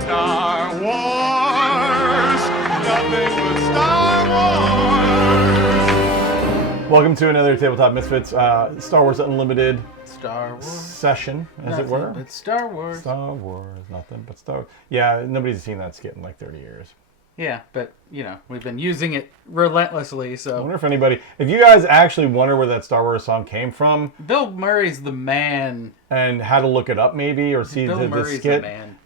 Star Wars, nothing but Star Wars. Welcome to another Tabletop Misfits Star Wars Unlimited Star Wars session, as it were. But Star Wars. Star Wars, nothing but Star Wars. Yeah, nobody's seen that skit in like 30 years. Yeah, but, you know, we've been using it relentlessly, so... I wonder if you guys actually wonder where that Star Wars song came from. Bill Murray's the man. And how to look it up, maybe, or see Bill the Murray's skit. the man.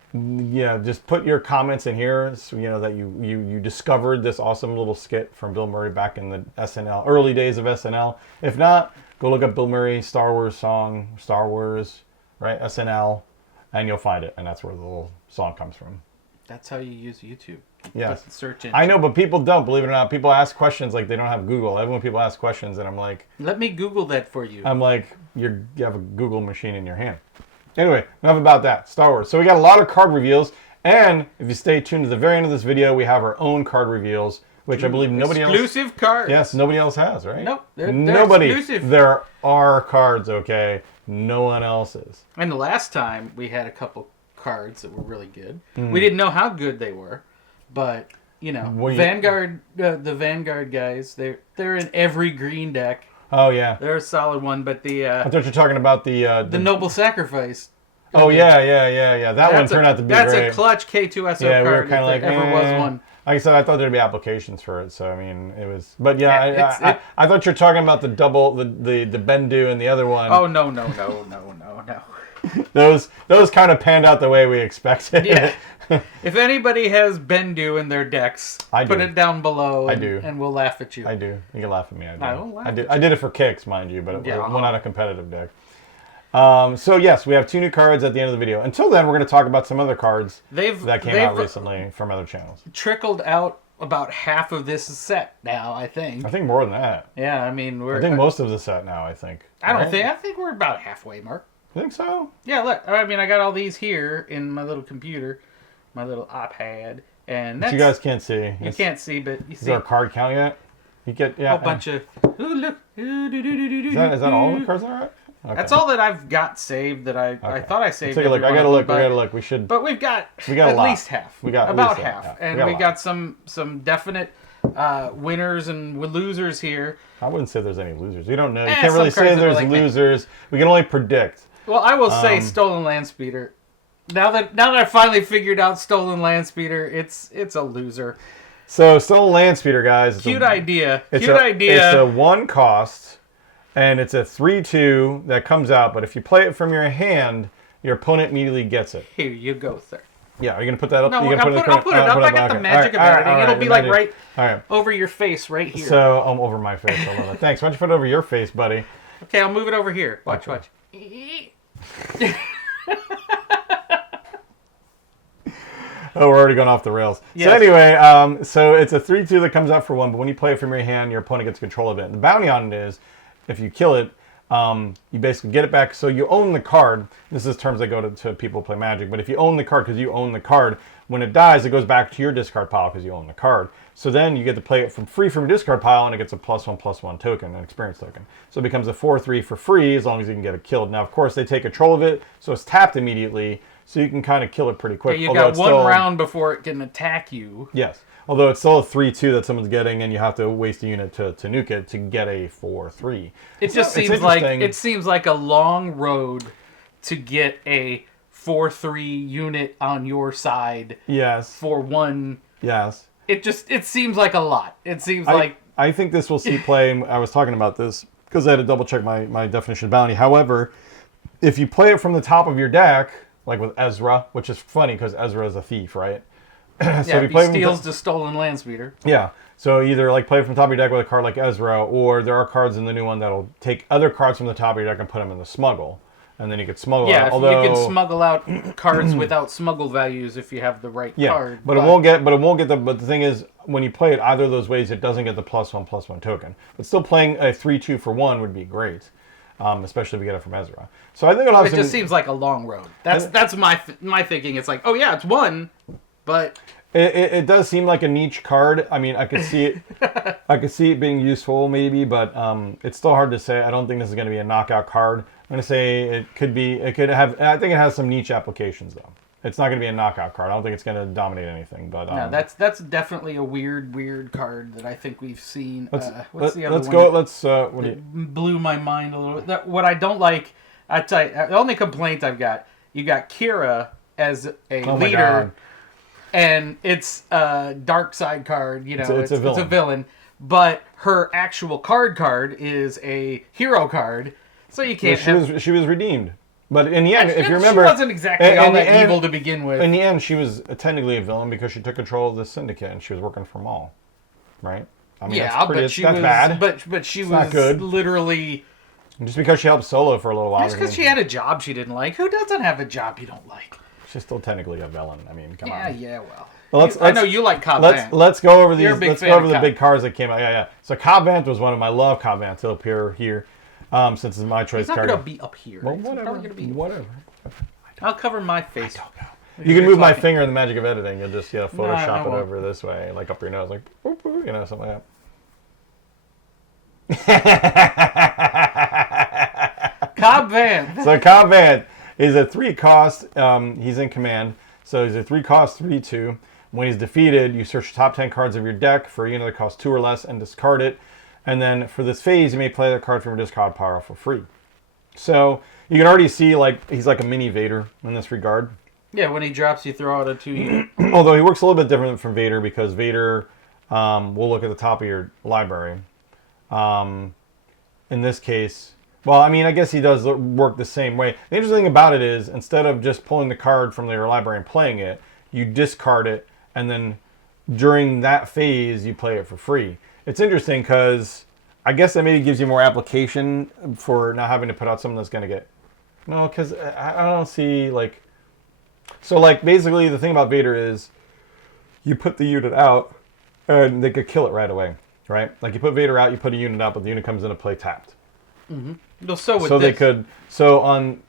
Yeah, just put your comments in here, so you know that you discovered this awesome little skit from Bill Murray back in the SNL, early days of SNL. If not, go look up Bill Murray Star Wars song, Star Wars, right, SNL, and you'll find it, and that's where the little song comes from. That's how you use YouTube. Yes. Search engine. I know, but people don't, believe it or not. People ask questions like they don't have Google. Everyone people ask questions, and I'm like... Let me Google that for you. I'm like, you have a Google machine in your hand. Anyway, enough about that. Star Wars. So we got a lot of card reveals, and if you stay tuned to the very end of this video, we have our own card reveals, which I believe nobody else... Exclusive cards. Yes, nobody else has, right? Nope. They're nobody. exclusive. There are cards, okay? No one else's. And the last time, we had a couple cards that were really good. We didn't know how good they were, but... You know, Vanguard, the Vanguard guys, they're in every green deck. Oh, yeah. They're a solid one, but the... I thought you were talking about the Noble Sacrifice. Oh, yeah. That one turned out to be That's great. a clutch K2SO card we were if kind of like, there ever was one. Like I said, I thought there'd be applications for it, so I mean, it was... But yeah, I thought you were talking about the double, the Bendu and the other one. Oh, no. Those kind of panned out the way we expected. Yeah. If anybody has Bendu in their decks, put it down below and we'll laugh at you. I do. You can laugh at me. I don't laugh I did it for kicks, mind you, but it went on a competitive deck. So yes, we have 2 new cards at the end of the video. Until then, we're going to talk about some other cards that came out recently from other channels. Trickled out about half of this set now, I think. I think more than that. Yeah, I mean, I think most of the set now, I think. I think we're about halfway mark. You think so? Yeah, look. I mean, I got all these here in my little computer. My little iPad, and that's... You guys can't see. You can't see, but you see. Is there a card count yet? You get a bunch of... Ooh, look. Is that all the cards are right? Okay. That's all that I've got saved that I thought I saved. Take a look. I gotta look. We should... But we've got at least half. We got about half. And we got some definite winners and losers here. I wouldn't say there's any losers. We don't know. You can't really say there's losers. We can only predict. Well, I will say Stolen Landspeeder. Now that I finally figured out Stolen Landspeeder, it's a loser. So Stolen Landspeeder, guys. Cute idea. It's a 1 cost, and it's a 3/2 that comes out. But if you play it from your hand, your opponent immediately gets it. Here you go, sir. Yeah, are you gonna put that up? No, I'll put it up. I got the magic of editing. It'll be like right over your face, right here. So over my face. I love it. Thanks. Why don't you put it over your face, buddy? Okay, I'll move it over here. Watch. Oh, we're already going off the rails. Yes. So anyway, so it's a 3/2 that comes out for 1, but when you play it from your hand, your opponent gets control of it. And the bounty on it is, if you kill it, you basically get it back. So you own the card. This is terms that go to people who play Magic. But if you own the card because you own the card, when it dies, it goes back to your discard pile because you own the card. So then you get to play it free from your discard pile, and it gets a +1/+1 token, an experience token. So it becomes a 4/3 for free as long as you can get it killed. Now, of course, they take control of it, so it's tapped immediately. So you can kind of kill it pretty quick. Yeah, you got one round before it can attack you. Yes. Although it's still a 3/2 that someone's getting, and you have to waste a unit to nuke it to get a 4/3. It just seems like a long road to get a 4/3 unit on your side. Yes. For 1. Yes. It seems like a lot. It seems I think this will see play. I was talking about this because I had to double check my definition of bounty. However, if you play it from the top of your deck, like with Ezra, which is funny because Ezra is a thief, right? So yeah, if he steals the Stolen Landspeeder. Yeah. So either like play it from the top of your deck with a card like Ezra, or there are cards in the new one that'll take other cards from the top of your deck and put them in the smuggle. And then you could smuggle out. Yeah, you can smuggle out cards without smuggle values if you have the right card. But it won't get but the thing is, when you play it either of those ways, it doesn't get the +1/+1 token. But still playing a 3/2 for 1 would be great. Especially if we get it from Ezra. So I think it'll have it just seems like a long road. That's my thinking. It's like, oh yeah, it's 1, but it does seem like a niche card. I mean, I could see it. I could see it being useful maybe, but it's still hard to say. I don't think this is going to be a knockout card. I'm going to say it could be. It could have. I think it has some niche applications though. It's not going to be a knockout card. I don't think it's going to dominate anything. But no, that's definitely a weird card that I think we've seen. What's the other one? Let's go. Blew my mind a little bit. What I don't like, I tell you, the only complaint I've got, you got Kira as a leader, and it's a dark side card. You know, it's a villain, but her actual card is a hero card, so you can't. She was redeemed. But in the end, if you remember... She wasn't exactly all that evil to begin with. In the end, she was technically a villain because she took control of the syndicate and she was working for Maul. Right? I mean, yeah, that's bad. But she was not good. Literally... Just because she helped Solo for a little while. Just because she had a job she didn't like. Who doesn't have a job you don't like? She's still technically a villain. I mean, come on. Yeah, well. I know you like Cobb Vanth. Let's go over these. Let's go over the big cards that came out. Yeah. So Cobb Vanth was one of my love Cobb Vanth. He'll appear here. Since it's my choice card. It's not going to be up here. Well, whatever. I'll cover my face. I don't know. You can move my finger in the magic of editing. You'll just Photoshop it over this way, like up your nose, like boop, boop, something like that. Cobb Vanth. So Cobb Vanth is a 3-cost. He's in command, so he's a 3-cost 3/2. When he's defeated, you search the top 10 cards of your deck for a unit that costs 2 or less and discard it. And then for this phase, you may play the card from your discard pile for free. So you can already see he's like a mini Vader in this regard. Yeah, when he drops, you throw out a 2 unit. Although he works a little bit different from Vader because Vader will look at the top of your library. In this case, well, I mean, I guess he does work the same way. The interesting thing about it is instead of just pulling the card from your library and playing it, you discard it, and then during that phase, you play it for free. It's interesting because I guess that maybe gives you more application for not having to put out something that's going to get... No, because I don't see, So, basically the thing about Vader is you put the unit out and they could kill it right away, right? Like you put Vader out, you put a unit out, but the unit comes into play tapped. Mm-hmm. Well, so they could... So on...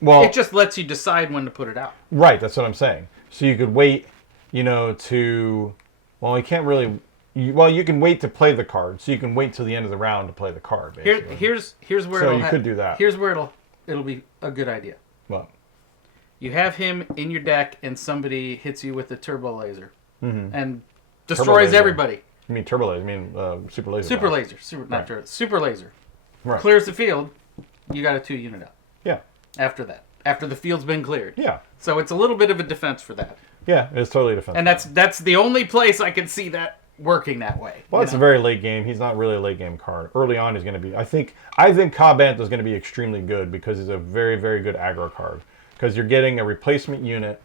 Well... It just lets you decide when to put it out. Right, that's what I'm saying. So you could wait, to... Well, you can't really... you can wait to play the card, so you can wait till the end of the round to play the card. Basically. Here's where so you could do that. Here's where it'll be a good idea. What? You have him in your deck, and somebody hits you with a turbo laser, and destroys turbo laser. everybody. You mean turbo laser? You mean super laser? Super laser, super laser. Right. Clears the field. You got a 2 unit out. Yeah. After the field's been cleared. Yeah. So it's a little bit of a defense for that. Yeah, it's totally defensive. And that's the only place I can see that working that way. Well, it's a very late game. He's not really a late game card. Early on, he's going to be. I think Cobb Vanth is going to be extremely good because he's a very, very good aggro card. Because you're getting a replacement unit,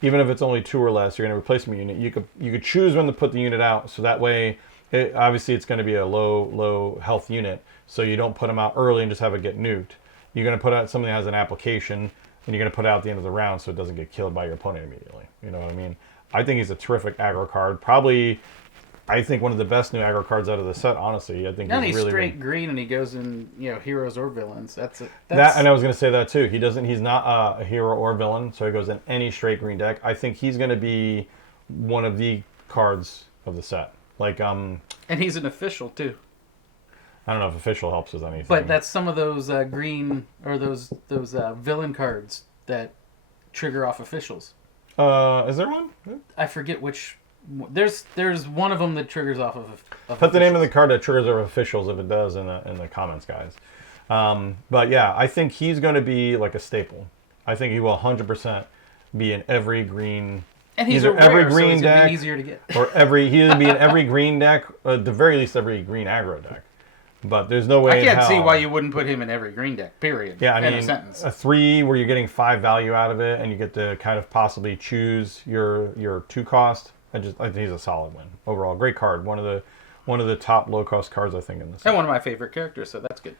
even if it's only 2 or less. You're getting a replacement unit. You could choose when to put the unit out, so that way, obviously, it's going to be a low health unit. So you don't put them out early and just have it get nuked. You're going to put out something that has an application, and you're going to put it out at the end of the round so it doesn't get killed by your opponent immediately. You know what I mean? I think he's a terrific aggro card. Probably. I think one of the best new aggro cards out of the set, honestly. I think he's really straight green, and he goes in, heroes or villains. That's it. And I was going to say that too. He's not a hero or villain, so he goes in any straight green deck. I think he's going to be one of the cards of the set. And he's an official too. I don't know if official helps with anything. But that's some of those green or those villain cards that trigger off officials. Is there one? I forget which. There's one of them that triggers off of Put the name of the card that triggers our officials if it does in the comments, guys. But yeah, I think he's going to be like a staple. I think he will 100% be in every green. And he's a rare, every green so he's deck, be easier to get. Or he'll be in every green deck, at the very least every green aggro deck. But there's no way. I can't see why you wouldn't put him in every green deck. Period. Yeah, I mean, a sentence. A 3 where you're getting 5 value out of it, and you get to kind of possibly choose your 2 cost. I think he's a solid win overall. Great card. One of the top low cost cards I think in this. And one of my favorite characters, so that's good.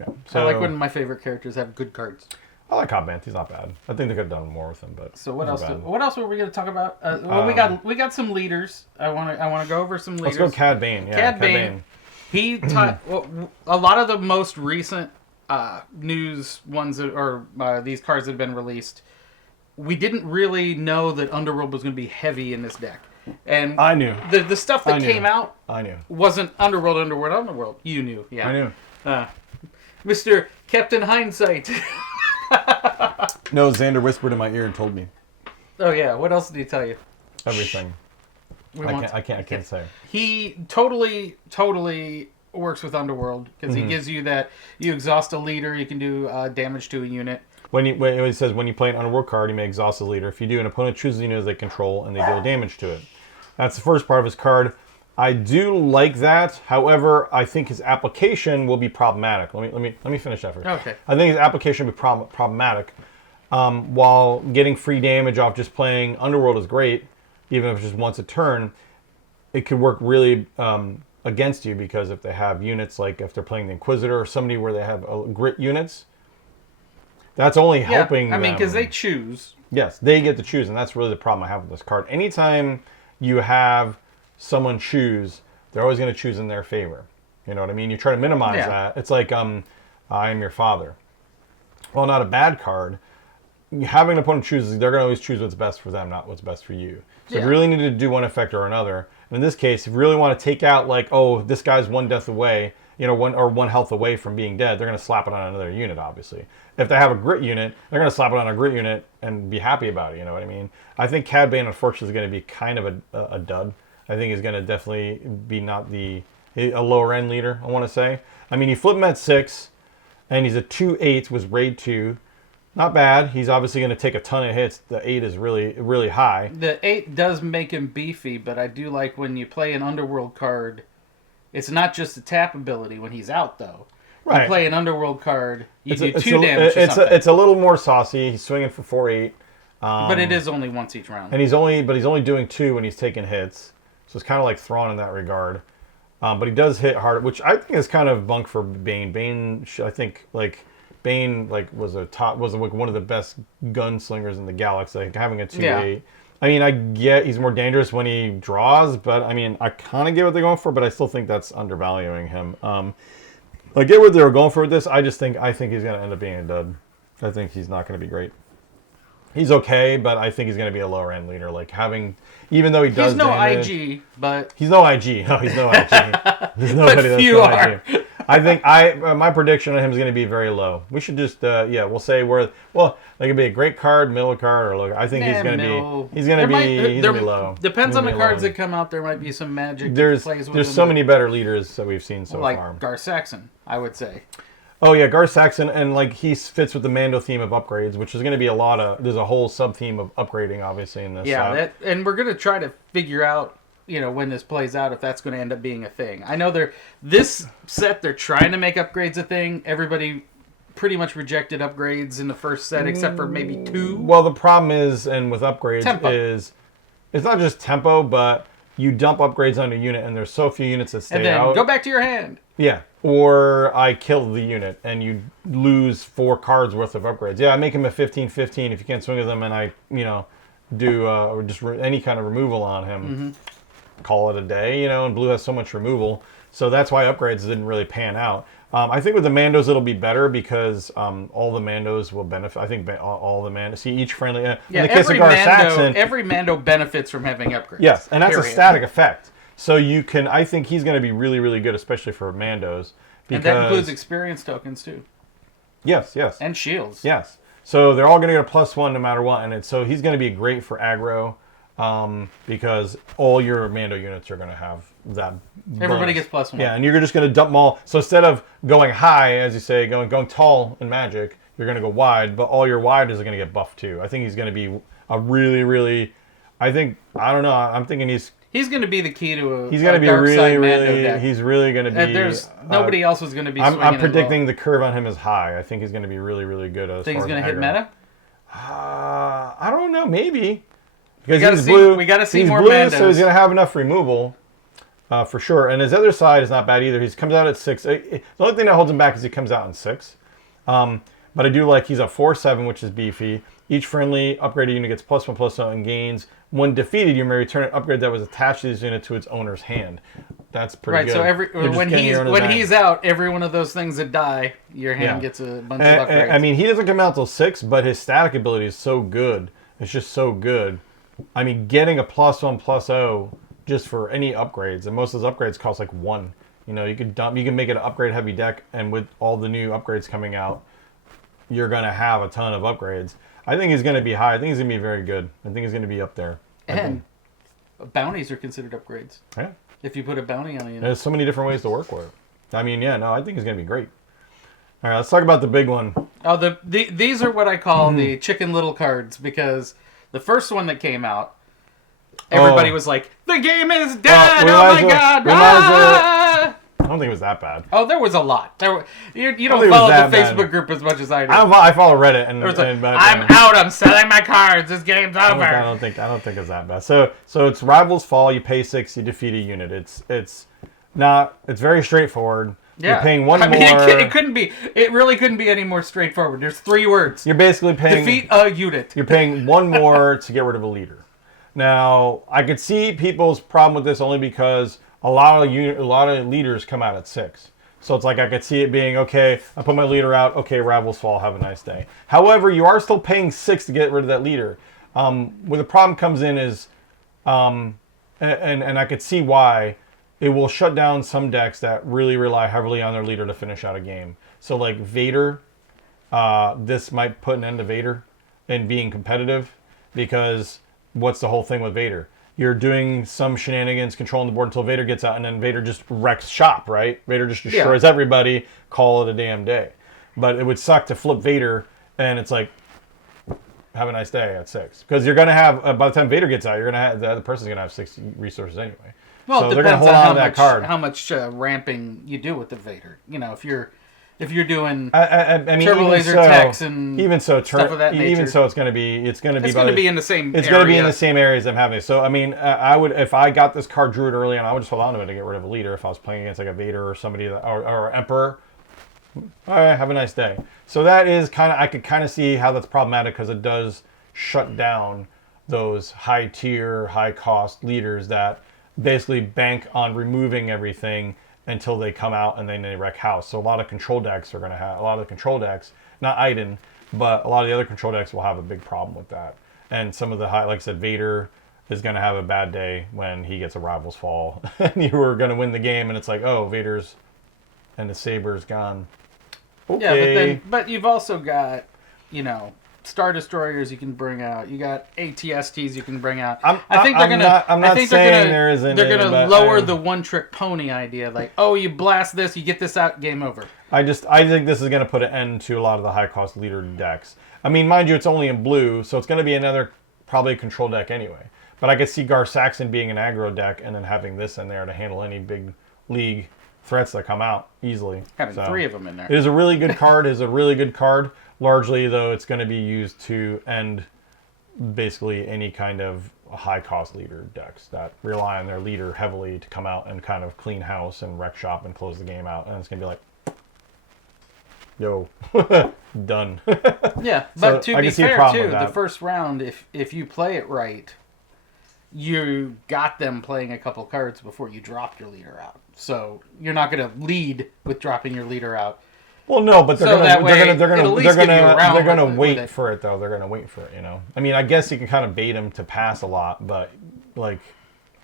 Yeah. So, I like when my favorite characters have good cards. I like Cobb Vanth. He's not bad. I think they could have done more with him, but so what else? What else were we going to talk about? We got some leaders. I want to go over some leaders. Let's go Cad Bane. Yeah, Cad Bane. He taught a lot of the most recent news ones these cards that have been released. We didn't really know that Underworld was going to be heavy in this deck. And I knew. The stuff that came out I knew. Wasn't Underworld. You knew, yeah. I knew. Mr. Captain Hindsight. No, Xander whispered in my ear and told me Oh yeah, what else did he tell you? everything. I can't say. He totally works with Underworld because he gives you that. You exhaust a leader, you can do damage to a unit. When he says when you play an Underworld card, you may exhaust the leader. If you do, an opponent chooses a unit they control and they deal damage to it. That's the first part of his card. I do like that. However, I think his application will be problematic. Let me finish that first. Okay. I think his application will be problematic. While getting free damage off just playing Underworld is great, even if it's just once a turn, it could work really against you because if they have units like if they're playing the Inquisitor or somebody where they have grit units, that's only helping. I mean, because they choose. Yes, they get to choose, and that's really the problem I have with this card. Anytime you have someone choose, they're always going to choose in their favor. You know what I mean? You try to minimize that. It's like I am your father. Well, not a bad card. Having an opponent choose, they're going to always choose what's best for them, not what's best for you. So you really need to do one effect or another. And in this case, if you really want to take out, like, oh, this guy's one death away, one health away from being dead, they're going to slap it on another unit, obviously. If they have a grit unit, they're going to slap it on a grit unit and be happy about it, you know what I mean? I think Cad Bane, unfortunately, is going to be kind of a dud. I think he's going to definitely be not a lower-end leader, I want to say. I mean, you flip him at 6, and he's a 2/8 with Raid 2. Not bad. He's obviously going to take a ton of hits. The 8 is really, really high. The 8 does make him beefy, but I do like when you play an Underworld card, it's not just a tap ability when he's out, though. Right. You play an Underworld card, you do 2 damage to something. It's a little more saucy. He's swinging for 4/8. But it is only once each round. And he's only doing 2 when he's taking hits. So it's kind of like Thrawn in that regard. But he does hit hard, which I think is kind of bunk for Bane. Bane, I think, Bane was one of the best gunslingers in the galaxy. Like having a 2/8. Yeah. I mean, I get he's more dangerous when he draws, but I mean, I kind of get what they're going for, but I still think that's undervaluing him. I get what they were going for with this. I think he's going to end up being a dud. I think he's not going to be great. He's okay, but I think he's going to be a lower end leader. Even though he does, he's no damage, IG, but he's no IG. No, he's no IG. There's nobody that's no IG. I think my prediction on him is going to be very low. We should just we'll say they could be a great card, middle card, or low. I think he's going to be low. Depends on the cards that come out. There might be some magic. There's so many better leaders that we've seen so far. Like Gar Saxon, I would say. Oh yeah, Gar Saxon, and he fits with the Mando theme of upgrades, which is going to be there's a whole sub theme of upgrading, obviously in this. Yeah, and we're going to try to figure out, when this plays out, if that's going to end up being a thing. I know this set they're trying to make upgrades a thing. Everybody pretty much rejected upgrades in the first set, except for maybe 2. Well, the problem is, and with upgrades tempo. Is it's not just tempo, but you dump upgrades on a unit, and there's so few units that stay out. And then go back to your hand. Yeah. Or I kill the unit, and you lose 4 cards worth of upgrades. Yeah, I make him a 15/15 if you can't swing with them, and I, do just any kind of removal on him. Mm-hmm. Call it a day, and blue has so much removal. So that's why upgrades didn't really pan out. I think with the Mandos it'll be better because all the Mandos will benefit. I think all the Mandos. See, each friendly... in the case of Gar Saxon... Every Mando benefits from having upgrades. Yes, and that's a static effect. So I think he's going to be really, really good, especially for Mandos. And that includes experience tokens, too. Yes. And shields. Yes. So they're all going to get a +1 no matter what. And so he's going to be great for aggro because all your Mando units are going to have that bonus. Everybody gets +1. Yeah, and you're just going to dump them all. So instead of going high, as you say, going tall in Magic, you're going to go wide, but all your wide is going to get buffed, too. I think he's going to be a really, really... I'm thinking he's going to be the key to a He's going to be really. He's really going to be. There's nobody else is going to be. I'm predicting the curve on him is high. I think he's going to be really, really good. Think he's going to hit meta? I don't know. Maybe because he's blue. We got to see more Mandos. So he's going to have enough removal for sure. And his other side is not bad either. He comes out at 6. The only thing that holds him back is he comes out in 6. But I do like he's a 4/7, which is beefy. Each friendly upgraded unit gets +1/+1 and gains. When defeated, you may return an upgrade that was attached to this unit to its owner's hand. That's pretty good. Right, so when he's out, every one of those things that die, your hand gets a bunch of upgrades. I mean, he doesn't come out till 6, but his static ability is so good. It's just so good. I mean, getting a +1/+0 just for any upgrades, and most of those upgrades cost like 1. You can make it an upgrade heavy deck, and with all the new upgrades coming out, you're going to have a ton of upgrades. I think he's going to be high. I think he's going to be very good. I think he's going to be up there. And bounties are considered upgrades. Yeah. If you put a bounty on it. There's so many different ways to work with it. I mean, yeah, no, I think he's going to be great. All right, let's talk about the big one. Oh, these are what I call the Chicken Little cards, because the first one that came out, everybody was like, "The game is dead! Oh my god!" Ah! I don't think it was that bad. Oh, there was a lot. You don't follow the Facebook group as much as I do. I follow Reddit, and, I'm out. I'm selling my cards. This game's over. I don't think it's that bad. So it's Rivals Fall. You pay 6, you defeat a unit. It's very straightforward. Yeah. You're paying one more. It couldn't be. It really couldn't be any more straightforward. There's 3 words. You're basically paying defeat a unit. You're paying one more to get rid of a leader. Now, I could see people's problem with this only because a lot of leaders come out at 6. So it's like I could see it being, okay, I put my leader out, okay, Rivals Fall, have a nice day. However, you are still paying 6 to get rid of that leader. Where the problem comes in is, and I could see why, it will shut down some decks that really rely heavily on their leader to finish out a game. So like Vader, this might put an end to Vader and being competitive, because what's the whole thing with Vader? You're doing some shenanigans, controlling the board until Vader gets out, and then Vader just wrecks shop, right? Vader just destroys everybody, call it a damn day. But it would suck to flip Vader, and it's like, have a nice day at 6. Because you're going to have, by the time Vader gets out, you're going to have, the other person's going to have 6 resources anyway. Well, so it they're going to depends hold on on to that card. how much ramping you do with the Vader. You know, if you're doing I mean, turbo laser techs and stuff of that nature. Even so, it's going to be in the same. It's going to be in the same areas I'm having. So I mean, I would, if I got this card Druid early on, I would just hold on to it to get rid of a leader if I was playing against like a Vader or somebody or Emperor. All right, have a nice day. So that is I could kind of see how that's problematic, because it does shut down those high tier, high cost leaders that basically bank on removing everything until they come out and then they wreck house. So a lot of control decks are going to have, not Iden, but a lot of the other control decks will have a big problem with that. And some of the high, like I said, Vader is going to have a bad day when he gets a Rivals Fall. And you were going to win the game, and it's like, oh, Vader's and the Saber's gone. Okay. Yeah, but you've also got, Star Destroyers you can bring out. You got ATSTs you can bring out. I think they're gonna lower the one-trick pony idea. Like, oh, you blast this, you get this out, game over. I think this is gonna put an end to a lot of the high-cost leader decks. I mean, mind you, it's only in blue, so it's gonna be another probably control deck anyway. But I could see Gar Saxon being an aggro deck and then having this in there to handle any big league threats that come out easily. Having 3 of them in there. It is a really good card. Largely, though, it's going to be used to end basically any kind of high-cost leader decks that rely on their leader heavily to come out and kind of clean house and wreck shop and close the game out. And it's going to be like, yo, done. Yeah, but to be fair, too, the first round, if you play it right, you got them playing a couple cards before you dropped your leader out. So you're not going to lead with dropping your leader out. Well, no, but they're gonna wait for it though. They're gonna wait for it, I mean, I guess you can kind of bait them to pass a lot, but like,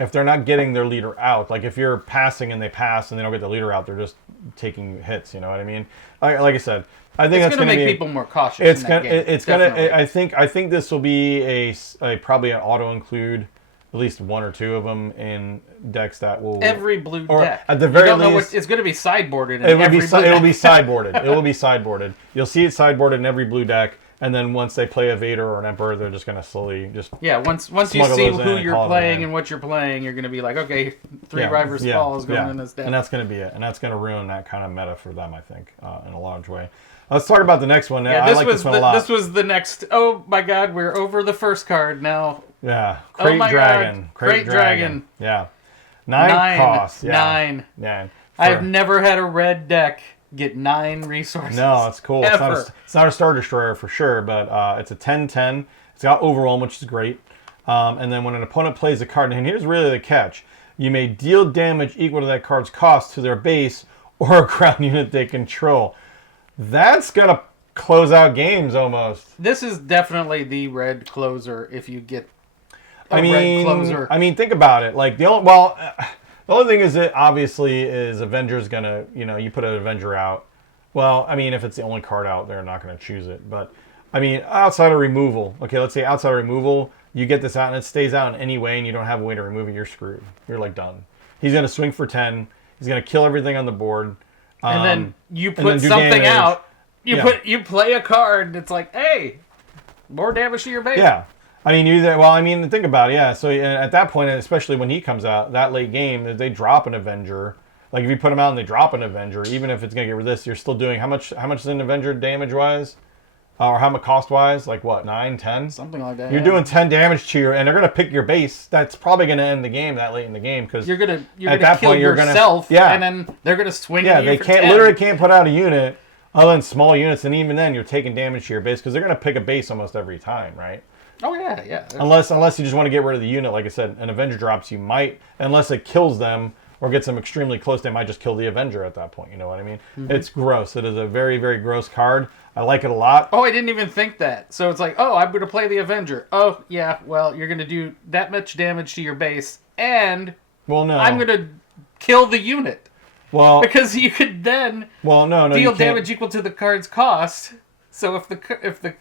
if they're not getting their leader out, like if you're passing and they pass and they don't get the leader out, they're just taking hits. You know what I mean? Like I said, I think it's that's gonna make people more cautious. I think this will be a probably an auto include. At least 1 or 2 of them in decks that will... Every blue deck. At the very least... It's going to be sideboarded in it will be sideboarded. It will be sideboarded. You'll see it sideboarded in every blue deck, and then once they play a Vader or an Emperor, they're just going to slowly just... Yeah, once you see who you're playing and what you're playing, you're going to be like, okay, 3 Rivals Fall is going in this deck. And that's going to be it. And that's going to ruin that kind of meta for them, I think, in a large way. Let's talk about the next one. Yeah, I like this one a lot. This was the next... Oh, my God, we're over the first card now. Yeah, Crate Dragon. Crate Dragon. Yeah. 9 costs. Yeah. 9. Yeah. I've never had a red deck get 9 resources. No, it's cool. It's not a Star Destroyer for sure, but it's a 10/10. It's got Overwhelm, which is great. And then when an opponent plays a card, and here's really the catch, you may deal damage equal to that card's cost to their base or a ground unit they control. That's going to close out games almost. This is definitely the red closer if you get red closer. I mean, think about it. Like the only thing is that obviously is Avenger's gonna, you put an Avenger out. Well, I mean, if it's the only card out, they're not gonna choose it. But I mean, outside of removal. Okay, let's say outside of removal, you get this out and it stays out in any way and you don't have a way to remove it, you're screwed. You're like done. He's going to swing for 10. He's going to kill everything on the board. And then you put something out. You play a card and it's like, hey, more damage to your base. Yeah. I mean, think about it. Yeah. So at that point, especially when he comes out, that late game, they drop an Avenger. Like if you put them out and they drop an Avenger, even if it's going to get rid of this, you're still doing how much is an Avenger damage-wise? Or how much cost-wise? Like what, 9, 10? Something like that. You're doing 10 damage to your, and they're going to pick your base. That's probably going to end the game that late in the game because you're going to kill yourself, and then they're going to swing at you they for can't 10. literally can't put out a unit other than small units, and even then you're taking damage to your base because they're going to pick a base almost every time, right? Oh yeah. Unless you just want to get rid of the unit, like I said, an Avenger drops, you might, unless it kills them or gets them extremely close, they might just kill the Avenger at that point. You know what I mean? Mm-hmm. It's gross. It is a very, very gross card. I like it a lot. Oh, I didn't even think that. So it's like, oh, I'm going to play the Avenger. Oh, yeah, well, you're going to do that much damage to your base, and no, I'm going to kill the unit. Well, because you could then deal damage equal to the card's cost. So if the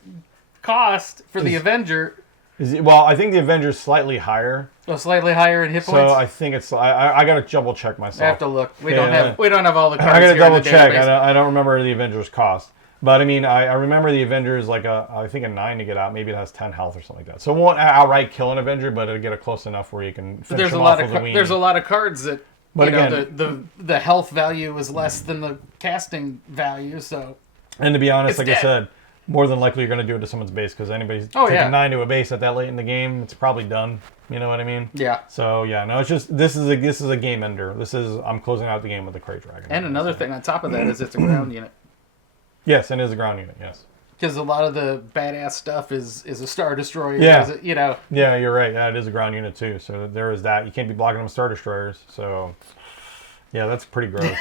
cost for the Avenger... I think the Avenger's slightly higher. Oh, slightly higher in hit points? So I think it's... I got to double check myself. I have to look. We don't have all the cards. I got to double check. I don't remember the Avenger's cost. But I mean, I remember the Avenger is like I think a 9 to get out. Maybe it has 10 health or something like that. So it won't outright kill an Avenger, but it'll get it close enough where you can finish him off with a weenie. There's a lot of cards that, but again, the health value is less than the casting value. So, and to be honest, like I said, more than likely you're going to do it to someone's base because anybody's taking 9 to a base at that late in the game, it's probably done. You know what I mean? Yeah. So yeah, no, it's just this is a game ender. I'm closing out the game with the Krayt Dragon. And another thing on top of that is it's a ground unit. Yes, and it is a ground unit, yes. Because a lot of the badass stuff is a Star Destroyer. Yeah. Yeah, you're right. Yeah, it is a ground unit too. So there is that. You can't be blocking them with Star Destroyers. So, yeah, that's pretty gross.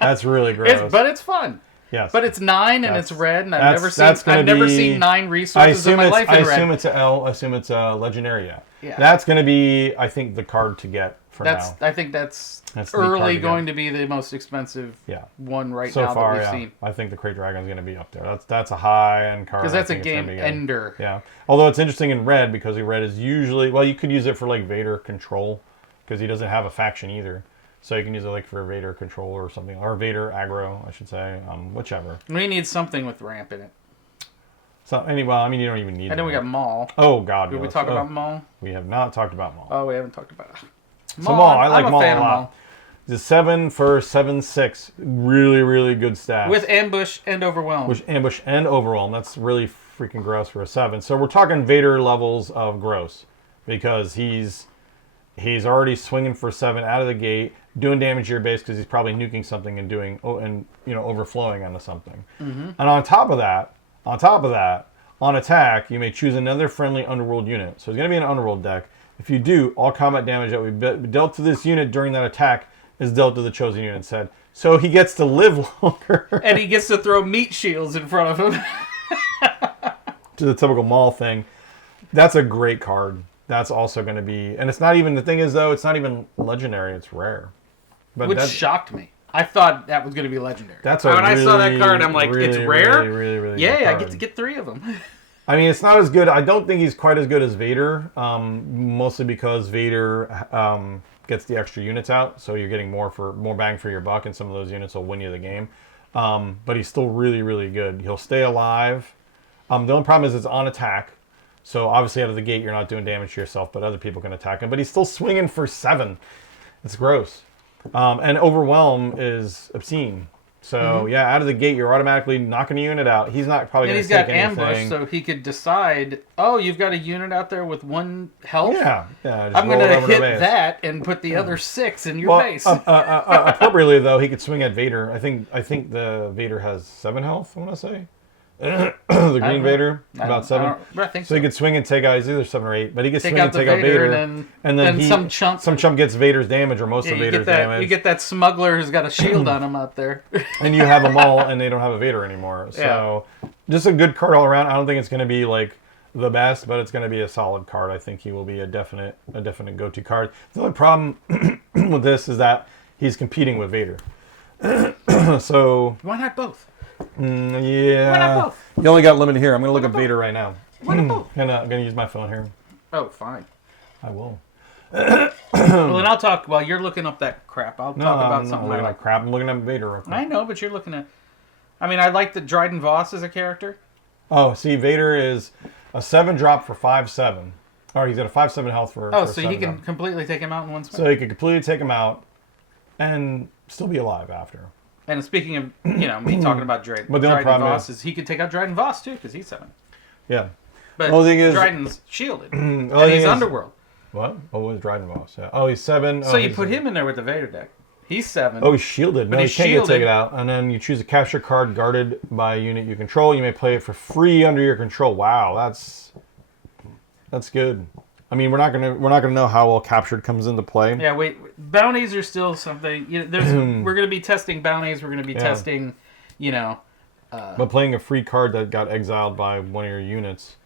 That's really gross. But it's fun. Yes. But it's 9 and it's red, and I've never seen 9 resources in my life in red. I assume it's a legendary. Yeah. That's going to be, I think, the card to get for now. I think that's early going to be the most expensive one now that we've seen. I think the Krayt Dragon is going to be up there. That's a high-end card. Because that's a game ender. Yeah. Although it's interesting in red because red is usually... Well, you could use it for like Vader control because he doesn't have a faction either. So you can use it like for Vader control or something. Or Vader aggro, I should say. Whichever. We need something with ramp in it. So, you don't even need it. And then we got Maul. Oh, God. Did we talk about Maul? We have not talked about Maul. Oh, we haven't talked about it. So Maul, I like Maul a lot. Maul. He's a 7 for 7/6. Really, really good stats. With Ambush and Overwhelm. That's really freaking gross for a 7. So we're talking Vader levels of gross. Because he's already swinging for 7 out of the gate, doing damage to your base because he's probably nuking something and overflowing onto something. Mm-hmm. And on top of that, on attack, you may choose another friendly Underworld unit. So it's going to be an Underworld deck. If you do, all combat damage that we dealt to this unit during that attack is dealt to the chosen unit instead. So he gets to live longer. And he gets to throw meat shields in front of him. To the typical Maul thing. That's a great card. That's also going to be... And it's not even... The thing is, though, it's not even legendary. It's rare. Which shocked me. I thought that was going to be legendary. When I saw that card, I'm like, it's rare? Really Yay, I get to get 3 of them. I mean, it's not as good. I don't think he's quite as good as Vader. Mostly because Vader gets the extra units out. So you're getting more bang for your buck. And some of those units will win you the game. But he's still really, really good. He'll stay alive. The only problem is it's on attack. So obviously out of the gate, you're not doing damage to yourself, but other people can attack him. But he's still swinging for 7. It's gross. And Overwhelm is obscene. So out of the gate, you're automatically knocking a unit out. He's not probably going to take anything. And he's got ambush, so he could decide, you've got a unit out there with 1 health? Yeah. I'm going to hit that and put the other 6 in your base. Appropriately, though, he could swing at Vader. I think the Vader has 7 health, I want to say. The Green Vader, about 7. I think so he could swing and take out, he's either 7 or 8, but he could swing and take out Vader, and then some chump gets Vader's damage or most of Vader's damage. You get that smuggler who's got a shield on him out there. And you have them all, and they don't have a Vader anymore. So just a good card all around. I don't think it's going to be like the best, but it's going to be a solid card. I think he will be a definite go-to card. The only problem with this is that he's competing with Vader. So why not both? Yeah. Why not both? You only got limited here. I'm going to look at Vader right now. Why not both? I'm going to use my phone here. Oh, fine. I will. Well, then I'll talk while you're looking up that crap. I'll talk about I'm something not looking I at like. crap. I'm looking at Vader real quick. I know, but you're looking at... I mean, I like the Dryden Voss as a character. Oh, see, Vader is a 7 drop for 5/7. Or he's got a 5/7 health for. Oh, for so 7 you can drop. completely take him out in one swing. So he could completely take him out and still be alive after. And speaking of, me talking about Dryden, But the only Dryden problem Voss is he could take out Dryden Voss too because he's 7. Yeah. But Well, the thing is, Dryden's shielded. And thing he's is- Underworld. What? Oh, what was Dryden Voss? Yeah. Oh, he's 7. So you put him in there with the Vader deck. He's 7. Oh, he's shielded. No, he's he can't get shielded. taken out. And then you choose a capture card guarded by a unit you control. You may play it for free under your control. Wow, that's good. I mean, we're not gonna know how well captured comes into play. Yeah, wait. Bounties are still something. We're going to be testing bounties. We're going to be testing, But playing a free card that got exiled by one of your units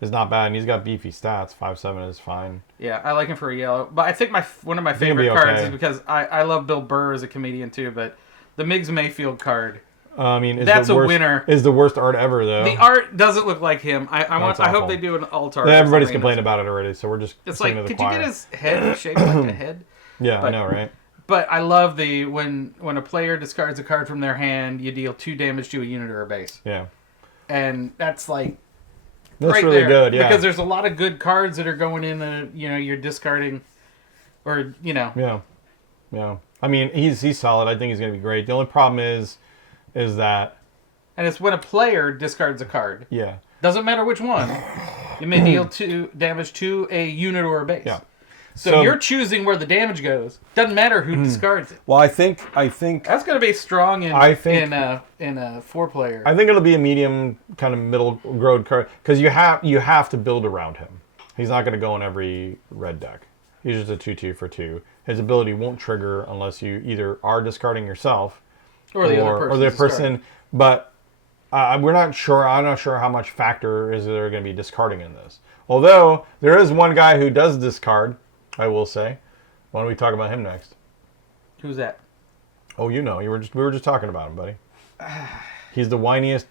is not bad. And he's got beefy stats. 5/7 is fine. Yeah, I like him for a yellow. But I think one of my he'll favorite be cards okay. is because I love Bill Burr as a comedian too. But the Miggs Mayfield card, I mean, that's a winner. Is the worst art ever though. The art doesn't look like him. I hope awful. they do an alt-art. Everybody's complaining about it already, so we're just. It's singing like, to the could you choir. get his head shaped like a head? Yeah, but- I know, right? But I love when a player discards a card from their hand, you deal 2 damage to a unit or a base, Yeah, and that's like that's right really there. good. Yeah, Because there's a lot of good cards that are going in the you're discarding, or Yeah. I mean, he's solid. I think he's going to be great. The only problem is that and it's when a player discards a card. yeah, Doesn't matter which one, you may deal 2 damage to a unit or a base. yeah. So you're choosing where the damage goes. Doesn't matter who discards it. Well, I think That's going to be strong in I think- in a 4-player. I think it'll be a medium kind of middle grown card because you have to build around him. He's not going to go in every red deck. He's just a 2/2 for 2. His ability won't trigger unless you either are discarding yourself or the other person. But we're not sure. I'm not sure how much factor is there going to be discarding in this. Although there is one guy who does discard, I will say. Why don't we talk about him next? Who's that? Oh, we were just talking about him, buddy. He's the whiniest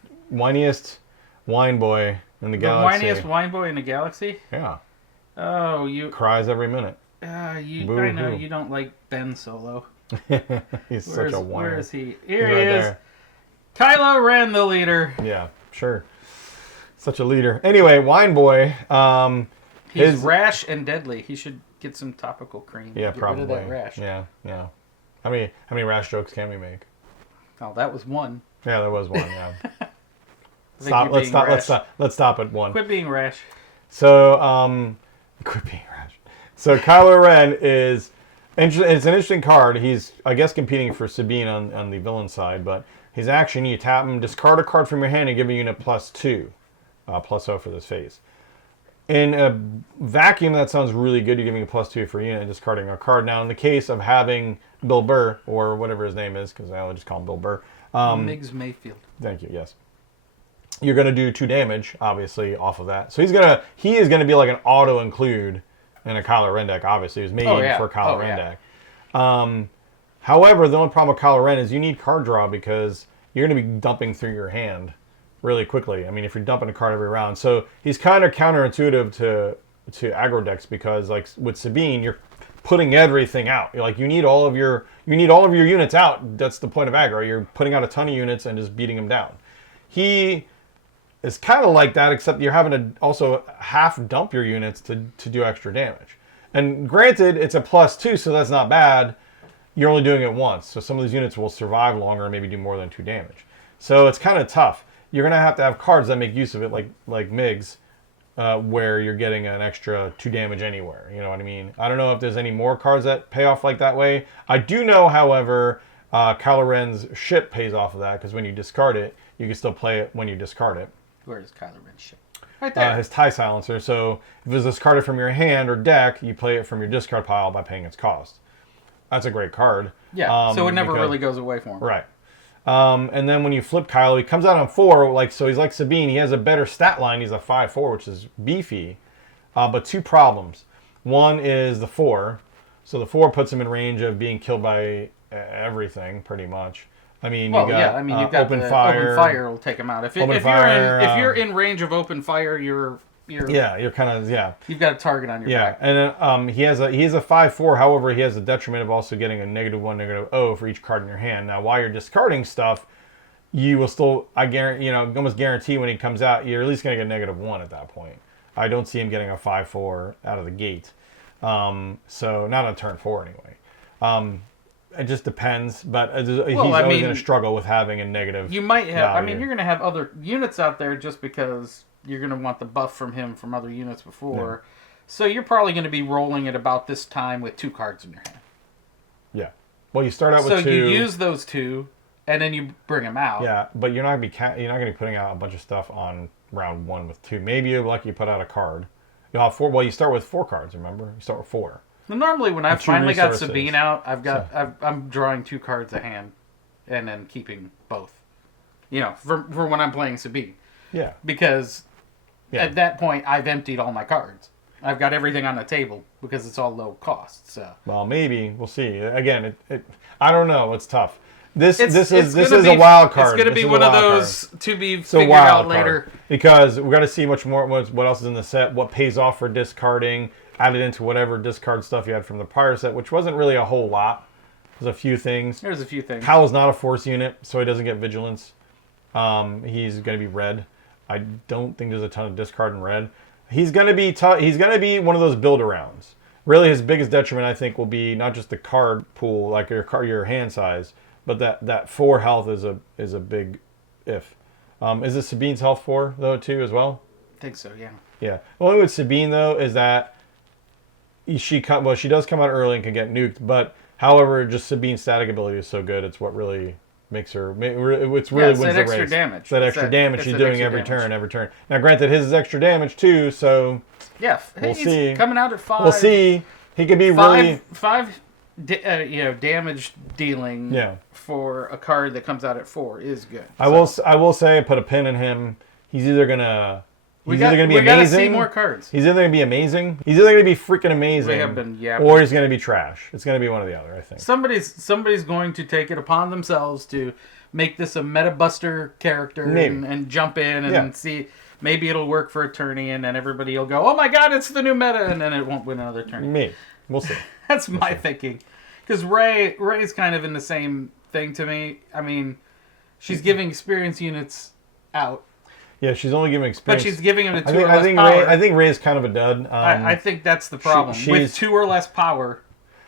wine boy in the galaxy. The whiniest wine boy in the galaxy? Yeah, Oh, you. cries every minute. I know Boo-hoo. you don't like Ben Solo. He's such a whiner. Where is he? He's Here right he is. there. Kylo Ren, the leader. Yeah, sure. Such a leader. Anyway, wine boy. He's rash and deadly. He should get some topical cream. Yeah, Get probably. rid of that rash. Yeah. How many rash jokes can we make? Oh, that was one. Yeah, there was one. Yeah. I think you're being rash. Let's stop at one. Quit being rash. So, quit being rash. So Kylo Ren is it's an interesting card. He's, I guess, competing for Sabine on the villain side, but his action, you tap him, discard a card from your hand, and give a unit +2, +0 for this phase. In a vacuum, that sounds really good. You're giving a +2 for a unit and discarding a card. Now, in the case of having Bill Burr, or whatever his name is, because I only just call him Bill Burr. Miggs Mayfield. Thank you, yes. You're going to do 2 damage, obviously, off of that. So he is going to be like an auto-include in a Kylo Ren deck, obviously. It was made for a Kylo Ren deck. However, the only problem with Kylo Ren is you need card draw because you're going to be dumping through your hand really quickly. I mean, if you're dumping a card every round. So he's kind of counterintuitive to aggro decks because, like, with Sabine, you're putting everything out. Like, you need all of your units out. That's the point of aggro. You're putting out a ton of units and just beating them down. He is kind of like that, except you're having to also half dump your units to do extra damage. And granted, it's a +2, so that's not bad. You're only doing it once, so some of these units will survive longer and maybe do more than 2 damage. So it's kind of tough. You're going to have cards that make use of it, like Miggs, where you're getting an extra 2 damage anywhere. You know what I mean? I don't know if there's any more cards that pay off like that way. I do know, however, Kylo Ren's ship pays off of that, because when you discard it, you can still play it when you discard it. Where is Kylo Ren's ship? Right there. His TIE silencer. So if it's discarded from your hand or deck, you play it from your discard pile by paying its cost. That's a great card. Yeah, so it never really goes away for him. Right. And then when you flip Kylo, he comes out on 4, so he's like Sabine. He has a better stat line. He's a 5/4, which is beefy. But 2 problems. One is the 4. So the 4 puts him in range of being killed by everything, pretty much. I mean, Well, you got, yeah, I mean, you've got open the fire. open fire will take him out. If you're in range of open fire, you're you're kind of you've got a target on your back. And he has a 5/4. However, he has the detriment of also getting a -1, -0 for each card in your hand. Now, while you're discarding stuff, you will still, I guarantee, almost guarantee when he comes out, you're at least going to get -1 at that point. I don't see him getting a 5/4 out of the gate. So not on turn 4 anyway. It just depends, but he's always going to struggle with having a negative. You might have. value. I mean, you're going to have other units out there just because you're going to want the buff from him from other units before. Yeah. So you're probably going to be rolling at about this time with 2 cards in your hand. Yeah. Well, you start out with 2. So you use those 2, and then you bring them out. Yeah, but you're not going to be putting out a bunch of stuff on round 1 with 2. Maybe you're lucky you put out a card. You'll have 4. Well, you start with 4 cards. Remember, you start with 4. Well, normally, when I finally got Sabine out, I'm drawing 2 cards a hand, and then keeping both. For when I'm playing Sabine. Yeah. Because at that point, I've emptied all my cards. I've got everything on the table because it's all low cost. So. Well, maybe we'll see. Again, I don't know. It's tough. This is a wild card. It's going to be one of those to be figured out later. Because we've got to see much more. What else is in the set? What pays off for discarding? Added into whatever discard stuff you had from the prior set, which wasn't really a whole lot. There's a few things. There's a few things. Howl's not a force unit, so he doesn't get vigilance. He's going to be red. I don't think there's a ton of discard in red. He's going to be he's going to be one of those build-arounds. Really, his biggest detriment, I think, will be not just the card pool, like your hand size, but that 4 health is a big if. Is it Sabine's health 4 though too as well? I think so. Yeah. Yeah. The only with Sabine though is that she does come out early and can get nuked, but however, just Sabine's static ability is so good. It's what really makes her. It's really wins the race. Extra damage. It's that extra damage she's doing every turn. Now, granted, his is extra damage too, so yeah, we'll see. Coming out at 5. We'll see. He could be five damage dealing for a card that comes out at 4 is good. I will say, put a pin in him. He's either gonna. He's either going to be amazing. We got to see more cards. He's either going to be amazing. He's either going to be freaking amazing. They have been, or he's going to be trash. It's going to be one or the other, I think. Somebody's going to take it upon themselves to make this a meta buster character and jump in and see. Maybe it'll work for a tourney, and then everybody will go, "Oh my God, it's the new meta," and then it won't win another tourney. We'll see. That's my thinking. Because Ray's kind of in the same thing to me. I mean, she's giving experience units out. Yeah, she's only giving experience. But she's giving him 2 or less power. I think Ray's kind of a dud. I think that's the problem. With 2 or less power.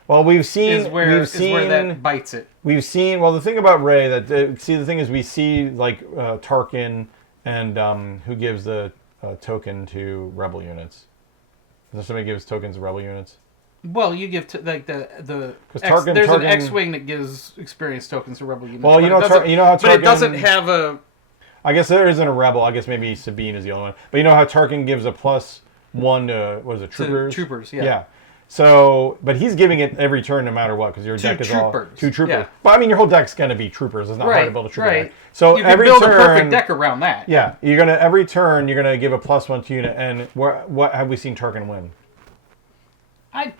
Well, we've seen is where that bites it. We've seen. Well, the thing about Ray the thing is we see like Tarkin and who gives the token to rebel units. Does somebody gives tokens to rebel units? Well, you give there's Tarkin, an X-wing that gives experience tokens to rebel units. Well, you know how Tarkin, but it doesn't have a. I guess there isn't a rebel. I guess maybe Sabine is the only one. But you know how Tarkin gives a +1 to, what is it, troopers? To troopers, yeah. Yeah. So, but he's giving it every turn no matter what, because your deck is all 2 troopers. Yeah. But I mean, your whole deck's going to be troopers. It's not hard to build a trooper deck. So you can build a perfect deck around that. Yeah. Every turn, you're going to give a +1 to unit. And what have we seen Tarkin win? I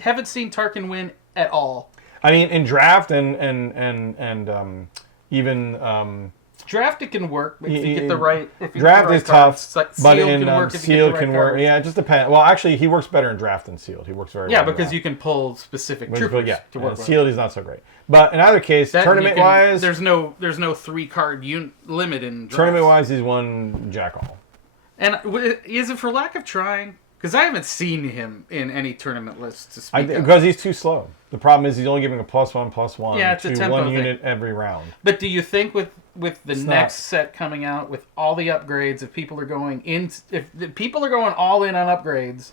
haven't seen Tarkin win at all. I mean, in draft and even... Draft it can work if you get the right. Draft is tough, but in sealed can work. Yeah, it just depends. Well, actually, he works better in draft than sealed. He works very well. Yeah, because you can pull specific troopers to work with. Sealed is not so great. But in either case, tournament wise, there's no 3-card limit in drafts. Tournament wise, he's one jackal. And is it for lack of trying? Because I haven't seen him in any tournament lists to speak of. Because he's too slow. The problem is he's only giving a +1/+1 to one thing. Unit every round. But do you think with the next set coming out with all the upgrades, if people are going all in on upgrades,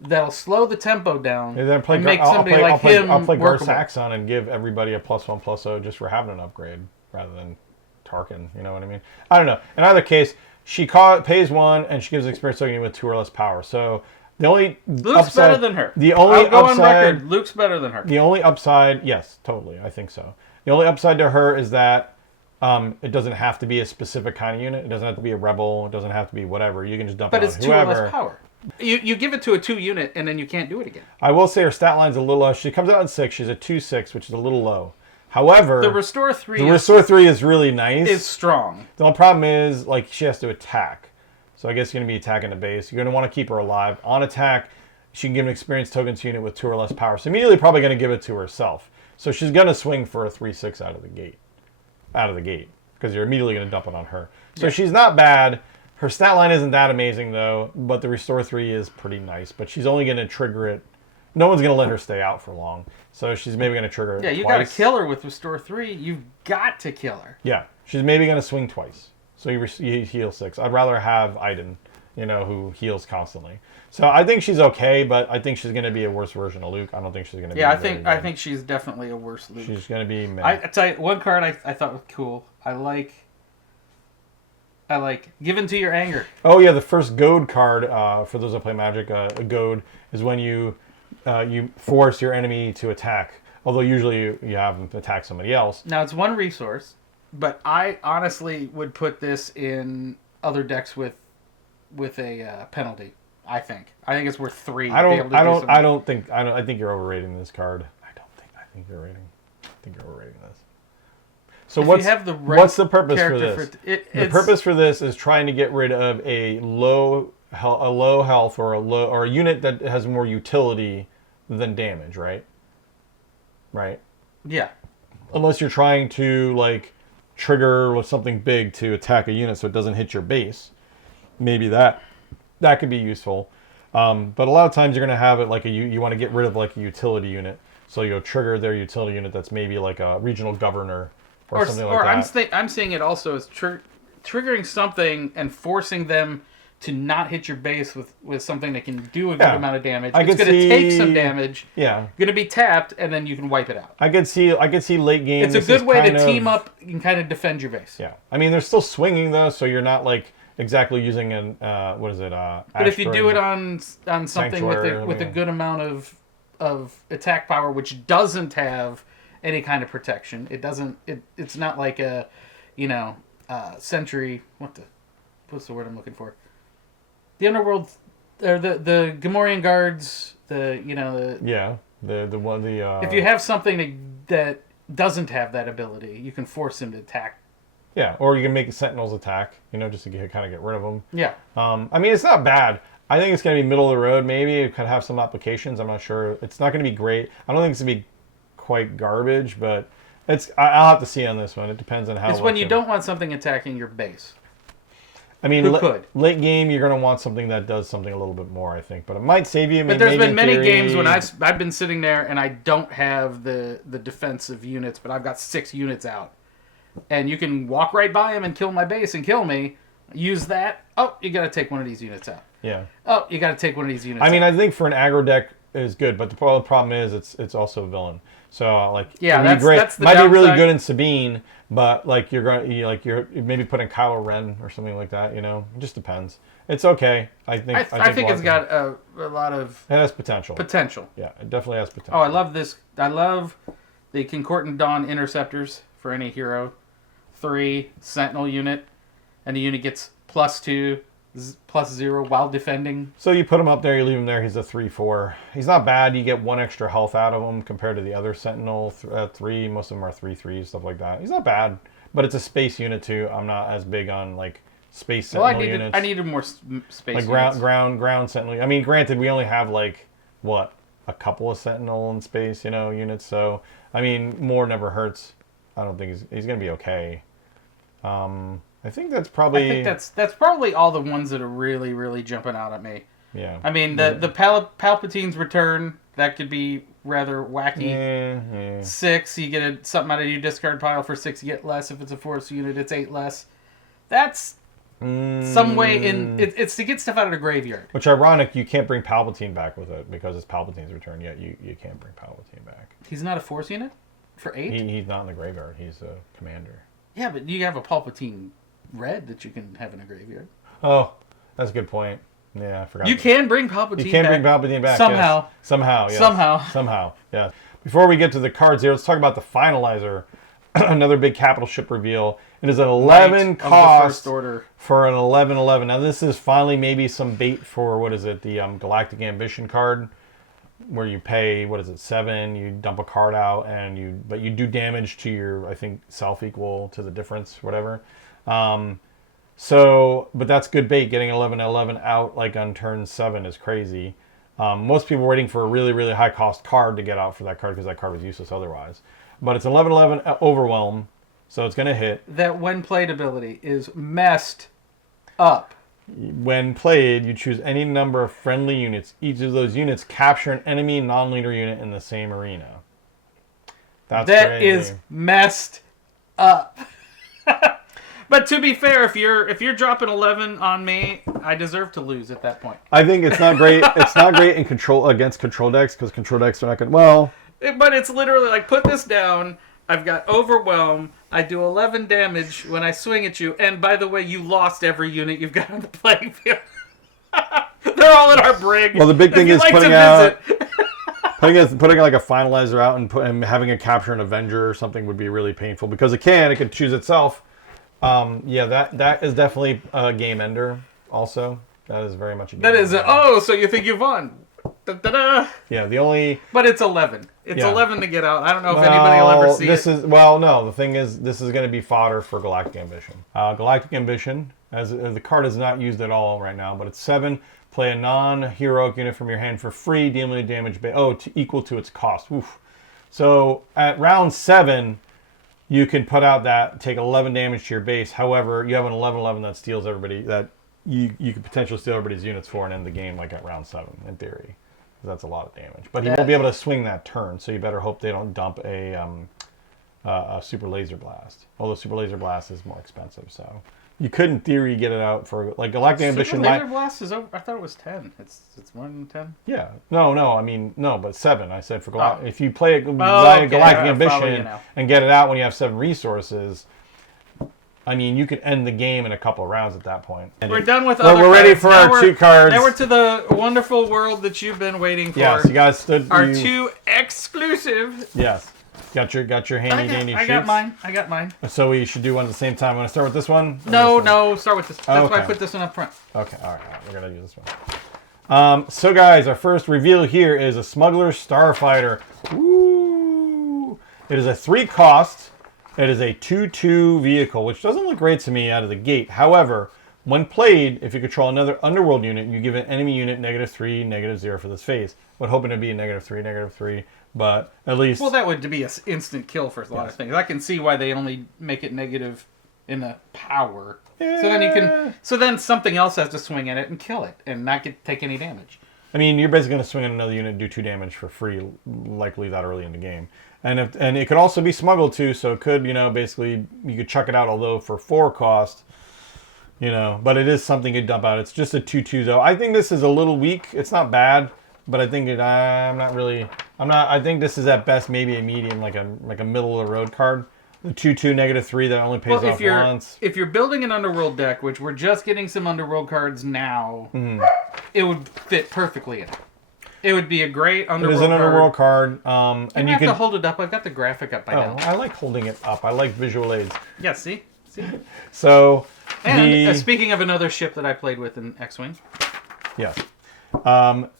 that'll slow the tempo down and make somebody like him I'll play workable. Gar-Saxon and give everybody a +1/+0 just for having an upgrade rather than Tarkin. You know what I mean? I don't know. In either case, she pays 1 and she gives an experience token with 2 or less power. So the only Luke's upside, better than her. I'll go on record. Luke's better than her. The only upside, yes, totally, I think so. The only upside to her is that it doesn't have to be a specific kind of unit. It doesn't have to be a rebel. It doesn't have to be whatever. You can just dump it on whoever. But it's 2 or less power. You give it to a 2 unit and then you can't do it again. I will say her stat line's a little low. She comes out in 6. She's a 2/6, which is a little low. However, the Restore 3 is really nice. is strong. The only problem is, like, she has to attack. So I guess you're going to be attacking the base. You're going to want to keep her alive. On attack, she can give an experience tokens unit with 2 or less power. So immediately probably going to give it to herself. So she's going to swing for a 3/6 out of the gate. Because you're immediately going to dump it on her. So she's not bad. Her stat line isn't that amazing, though. But the Restore 3 is pretty nice. But she's only going to trigger it. No one's going to let her stay out for long. So she's maybe going to trigger it Yeah, you twice. got to kill her with Restore 3. You've got to kill her. Yeah, she's maybe going to swing twice. So you heal 6. I'd rather have Iden, who heals constantly. So I think she's okay, but I think she's going to be a worse version of Luke. I don't think she's going to be. Yeah, I think she's definitely a worse Luke. She's going to be. I tell you, one card I thought was cool. I like Given to Your Anger. Oh yeah, the first goad card for those that play Magic. A goad is when you force your enemy to attack. Although usually you have them attack somebody else. Now it's 1 resource. But I honestly would put this in other decks with a penalty. I think it's worth 3. I think you're overrating this card. I think you're overrating this. So what's the purpose for this? The purpose for this is trying to get rid of a low health or a unit that has more utility than damage, right? Right. Yeah. Unless you're trying to trigger with something big to attack a unit so it doesn't hit your base. Maybe that could be useful. But a lot of times you're going to have it you want to get rid of a utility unit. So you'll trigger their utility unit that's maybe like a regional governor or something like that. I'm seeing it also as triggering something and forcing them to not hit your base with something that can do a good amount of damage. It's going to take some damage. Yeah. Going to be tapped, and then you can wipe it out. I could see late game. It's a good way to team up and kind of defend your base. Yeah. I mean, they're still swinging though, so you're not exactly using an but if you do it on something with a good amount of attack power, which doesn't have any kind of protection, it's not like a sentry. What's the word I'm looking for? The Underworld, or the Gamorrean Guards, if you have something that doesn't have that ability, you can force him to attack. Yeah, or you can make the Sentinels attack, just to kind of get rid of them. Yeah. I mean, it's not bad. I think it's going to be middle of the road, maybe. It could have some applications. I'm not sure. It's not going to be great. I don't think it's going to be quite garbage, but I'll have to see on this one. It depends on how. It's when you don't want something attacking your base. I mean, late game, you're going to want something that does something a little bit more, I think. But it might save you. But there's been many games when I've been sitting there and I don't have the defensive units, but I've got 6 units out. And you can walk right by him and kill my base and kill me. Use that. Oh, you got to take one of these units out. Yeah. Oh, you got to take one of these units out. I mean, I think for an aggro deck is good, but the problem is it's also a villain. So that's great. That's the might downside. Be really good in Sabine, but you're maybe putting Kylo Ren or something like that. It just depends. It's okay. I think it's got a lot of. It has potential. Yeah, it definitely has potential. Oh, I love this. I love the Concordant Dawn Interceptors for any hero. 3 Sentinel unit, and the unit gets +2, +0 while defending. So you put him up there, you leave him there. He's a 3/4. He's not bad. You get 1 extra health out of him compared to the other Sentinel 3. Most of them are 3/3, stuff like that. He's not bad, but it's a space unit too. I'm not as big on space Sentinel units. I needed more space. Ground Sentinel. I mean, granted, we only have a couple of Sentinel in space, units. So I mean, more never hurts. I don't think he's going to be okay. I think that's probably. That's probably all the ones that are really, really jumping out at me. Yeah. I mean, the Palpatine's return, that could be rather wacky. Yeah. 6, you get something out of your discard pile. For 6, you get less. If it's a Force unit, it's 8 less. That's some way in. It's to get stuff out of the graveyard. Which ironic, you can't bring Palpatine back with it because it's Palpatine's return. Yet you can't bring Palpatine back. He's not a Force unit for 8. He's not in the graveyard. He's a commander. Yeah, but you have a Palpatine red that you can have in a graveyard. Oh, that's a good point. Yeah, I forgot. You can bring Palpatine back. You can bring Palpatine back. Somehow. Yes. Somehow, yes. Somehow. Yeah. Before we get to the cards here, let's talk about the Finalizer. Another big capital ship reveal. It is an 11 cost for an 11/11. Now, this is finally maybe some bait for, the Galactic Ambition card. where you pay, what is it, 7, you dump a card out, and but you do damage to your, I think, self equal to the difference, whatever. But that's good bait. Getting 11/11 out like on turn 7 is crazy. Most people are waiting for a really, really high cost card to get out for that card because that card was useless otherwise. But it's 11/11 Overwhelm, so it's going to hit. That when played ability is messed up. When played, you choose any number of friendly units. Each of those units capture an enemy non-leader unit in the same arena. That crazy. Is messed up. But to be fair, if you're dropping 11 on me, I deserve to lose at that point. I think it's not great. It's not great in against control decks because control decks are not good. Well, but it's literally like, put this down. I've got Overwhelm. I do 11 damage when I swing at you. And by the way, you lost every unit you've got on the playing field. They're all in our brig. Well, the big thing is putting like a finalizer out and having a capture an Avenger or something would be really painful because it could choose itself. That is definitely a game ender. Also, that is very much a game ender. So you think you've won? Da-da-da. Yeah, But it's 11. It's 11 to get out. I don't know if anybody will ever see it. No, the thing is, this is going to be fodder for Galactic Ambition. Galactic Ambition, as the card is not used at all right now, but it's 7. Play a non-heroic unit from your hand for free, dealing damage equal to its cost. Oof. So at round 7, you can put out take 11 damage to your base. However, you have an 11/11 that steals everybody, that you could potentially steal everybody's units for and end the game like at round 7, in theory. That's a lot of damage. But he won't be able to swing that turn, so you better hope they don't dump a Super Laser Blast. Although Super Laser Blast is more expensive, so you could, in theory, get it out for like Galactic Ambition. Super Laser Blast is over. I thought it was 10. It's more than 10. Yeah. No, but 7. I said for Galactic. If you play Galactic Ambition and get it out when you have 7 resources, I mean, you could end the game in a couple of rounds at that point. We're done with other we're ready for our 2 cards. Now we're to the wonderful world that you've been waiting for. Yes, you guys stood. Our 2 exclusive. Yes. Got your handy dandy sheets. I got mine. So we should do one at the same time. Want to start with this one? No, start with this. That's why I put this one up front. Okay, all right. We're going to use this one. So guys, our first reveal here is a Smuggler Starfighter. Ooh. It is a 3 cost. It is a 2/2 vehicle, which doesn't look great to me out of the gate. However, when played, if you control another Underworld unit, you give an enemy unit -3, -0 for this phase. But hoping to be a -3, but at least... Well, that would be an instant kill for a lot of things. I can see why they only make it negative in the power. Yeah. So then something else has to swing at it and kill it and not take any damage. I mean, you're basically going to swing at another unit and do 2 damage for free, likely that early in the game. And it could also be smuggled too, so it could, basically you could chuck it out, although for 4 cost, but it is something you dump out. It's just a 2/2 though. I think this is a little weak. It's not bad, but I think I think this is at best maybe a medium, like a middle of the road card. The 2/2 -3 that only pays off once. If you're building an Underworld deck, which we're just getting some Underworld cards now, it would fit perfectly in it. It would be a great Underworld card. It is an Underworld card. And you can hold it up. I've got the graphic up by now. I like holding it up. I like visual aids. Yeah, see? So, speaking of another ship that I played with in X-Wing. Yes.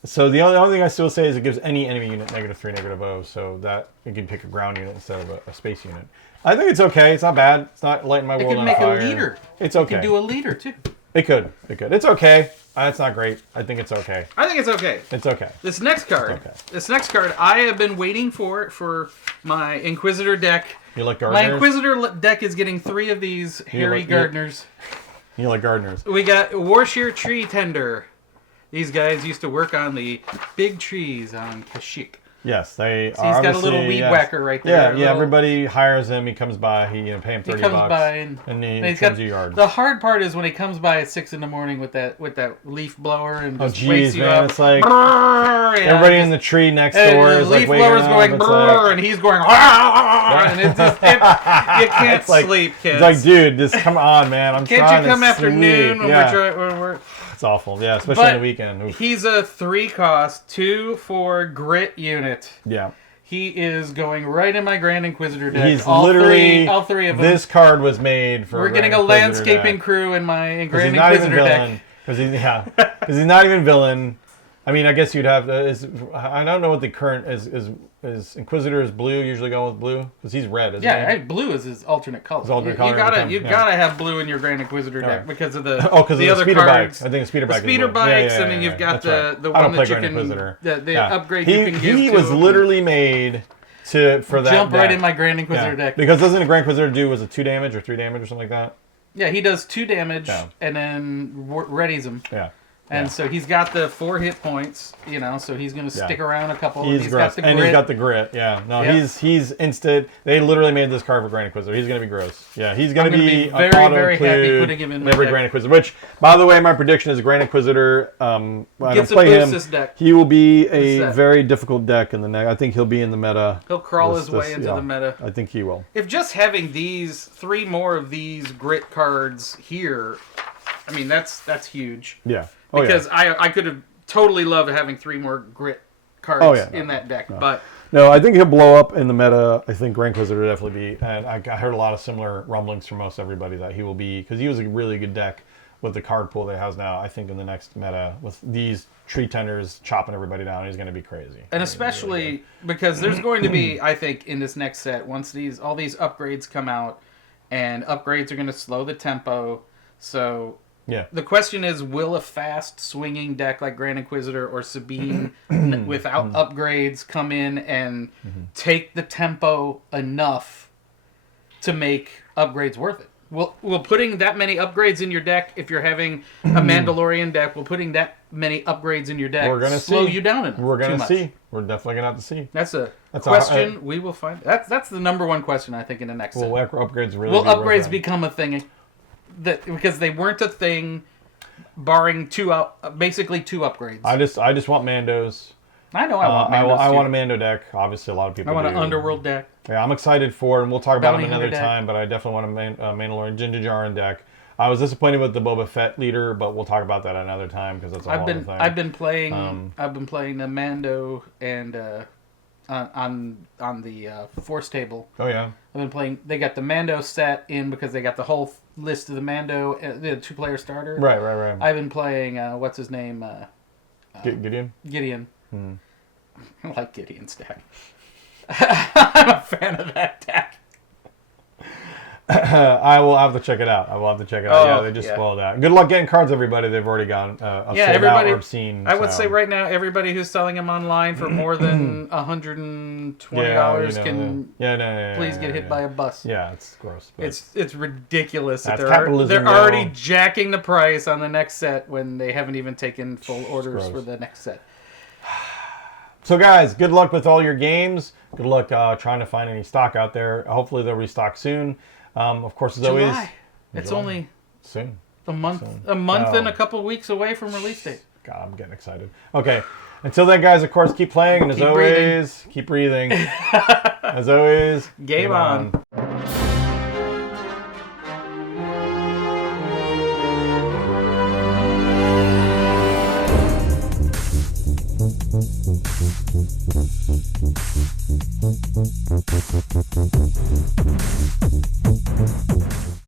So the only thing I still say is it gives any enemy unit -3, -0, so that you can pick a ground unit instead of a space unit. I think it's okay. It's not bad. It's not lighting my world on fire. It could make a leader. It's okay. You can do a leader too. It could. It's okay. It's not great. I think it's okay. I think it's okay. It's okay. This next card. I have been waiting for my Inquisitor deck. You like gardeners? My Inquisitor deck is getting 3 of these hairy gardeners. You like gardeners? We got Warshear Tree Tender. These guys used to work on the big trees on Kashyyyk. Yes, they are. He's got a little weed whacker right there. Yeah, everybody hires him. He comes by. Pay him $30. He comes by and he trims your yard. The hard part is when he comes by at 6 a.m. with that leaf blower and just wakes you man, up. It's like everybody in the tree next door is like waking up. The leaf blower's going brrr, and he's going and it's just you can't sleep, kids. It's like, dude, just come on, man. I'm trying to sleep. Can't you come after noon when we're it's awful, yeah, especially on the weekend. Oof. He's a 3 cost, 2 for grit unit. Yeah. He is going right in my Grand Inquisitor deck. He's all three of them. This card was made for. We're getting a landscaping crew in my Grand Inquisitor deck. Because he's not even villain. I mean, I guess you'd have I don't know what the current is Inquisitor is blue, usually going with blue? Because he's red, isn't he? Yeah, blue is his alternate color. You gotta have blue in your Grand Inquisitor deck because of the the other speeder cards. bikes. I think the speeder bike. Speeder bikes, and then you've got the one that you can the upgrade you can give. He was literally made for that. Jump right in my Grand Inquisitor deck. Because doesn't a Grand Inquisitor do 2 damage or 3 damage or something like that? Yeah, he does 2 damage and then readies him. Yeah. And so he's got the 4 hit points, so he's going to stick around a couple. He's got the grit. And he's got the grit, no, he's instant. They literally made this card for Grand Inquisitor. He's going to be gross. Yeah, he's going to be very, very happy putting him in every Grand Inquisitor. Which, by the way, my prediction is Grand Inquisitor, when I play him, this deck. he will be a very difficult deck in the neck. I think he'll be in the meta. He'll crawl his way into the meta. I think he will. If just having 3 more of these grit cards here, I mean, that's huge. Yeah. Because I could have totally loved having 3 more grit cards in that deck. But no, I think he'll blow up in the meta. I think Grand Inquisitor will definitely be. And I heard a lot of similar rumblings from most everybody that he will be. Because he was a really good deck with the card pool that he has now. I think in the next meta, with these tree tenders chopping everybody down, he's going to be crazy. And especially because there's going to be, I think, in this next set, once all these upgrades come out, and upgrades are going to slow the tempo. So... yeah. The question is, will a fast swinging deck like Grand Inquisitor or Sabine without upgrades come in and take the tempo enough to make upgrades worth it? Will putting that many upgrades in your deck, if you're having a Mandalorian deck, will putting that many upgrades in your deck slow you down enough? We're going to see. We're definitely going to have to see. That's a question we will find. That's the number one question, I think, in the next set. Will upgrades really Will upgrades become a thing? Because they weren't a thing, barring basically 2 upgrades. I just want Mandos. I know I want Mandos. I want a Mando deck. Obviously, a lot of people. I want an Underworld deck. Yeah, I'm excited for it, and we'll talk about it another time. But I definitely want a Mandalorian Din Djarin deck. I was disappointed with the Boba Fett leader, but we'll talk about that another time because that's a whole other thing. I've been playing the Mando and on the Force table. Oh yeah. I've been playing. They got the Mando set in because they got the whole list of the Mando, the 2-player starter. Right. I've been playing. What's his name? Gideon. Gideon. I like Gideon's deck. I'm a fan of that deck. I will have to check it out. Yeah, they just spoiled that. Good luck getting cards, everybody. They've already gone. Everybody. Or seen, I would say right now, everybody who's selling them online for more than $120 can please get hit by a bus. Yeah, it's gross. It's ridiculous that capitalism. They're already jacking the price on the next set when they haven't even taken full orders for the next set. So guys, good luck with all your games. Good luck trying to find any stock out there. Hopefully they'll restock soon. Of course, as always, it's only soon. A month and a couple weeks away from release date. God, I'm getting excited. Okay, until then, guys, of course, keep playing, and as always, keep breathing. As always, game on.